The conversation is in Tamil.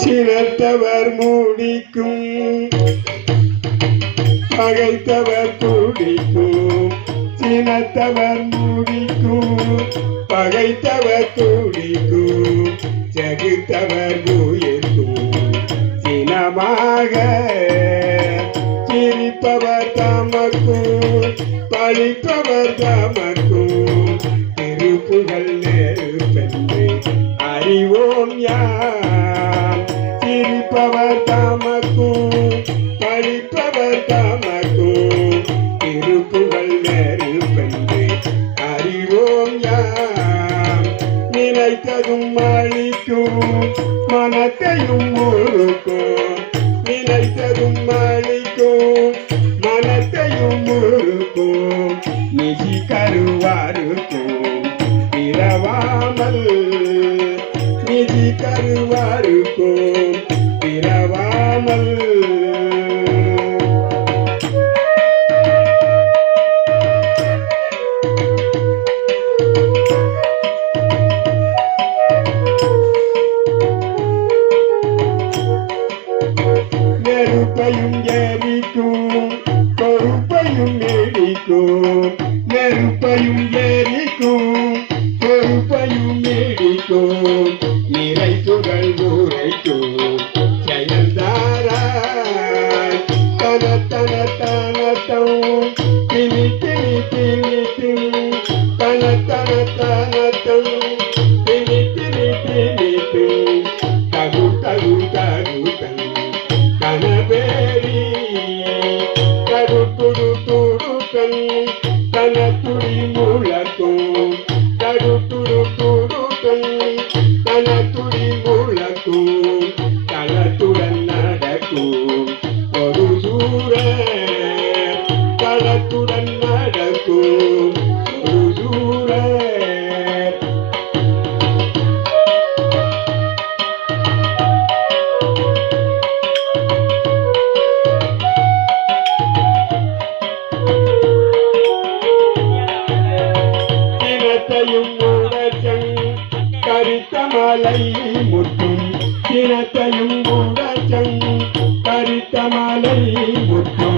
சினத்தவர் மூடிக்கும் பகைத்தவர் கூடிக்கும் சினத்தவர் மூடிக்கும் பகைத்தவர் கூடிக்கும் ஜெகித்தவர் உயிர்க்கும் சினமாக சிரிப்பவர் தமக்கும் பழிப்பவர் தமக்கும் திருப்புகள் நெருப்பென்று அறிவோம் யார் சிரிப்பவர் தமக்கும் பழிப்பவர் தமக்கும் திருப்புகள் நெருப்பென்று அறிவோம் யார் நினைத்ததும் அழிக்கும் மனத்தையும் முறுக்கும் நினைத்ததும் அழிக்கும் மனத்தையும் முறுக்கும் நிதி கருவாருக்கும் பிறவாமல் நிதி கருவாருக்கும் பிறவாமல் நெருப்பையும் எரிக்கும் பொறுப்பையும் நீடிக்கும் நெருப்பையும் எரிக்கும் பொறுப்பையும் நீடிக்கும் நிறைத்துகள் உரைக்கும் செயல்தாராய் தனத்தன தனத்தம் திணி திணி திணி திணி தனத்தன தனத்தம் திணி திணி திணி திணி தகு தகு தகு கனபேரி கருத்துடு துடுக்கன் கனத்துடி முழக்கும் கருத்துடு துடுக்கன் கனத்துடி முழக்கும் களத்துடன் நடக்கும் ஒரு சூர களத்துடன் நடக்கும் ஒரு சூர சினத்தையும் உடச்சங் கரித்தமலை முற்றும் சினத்தையும் உடச்சங் கரித்தமலை முற்றும்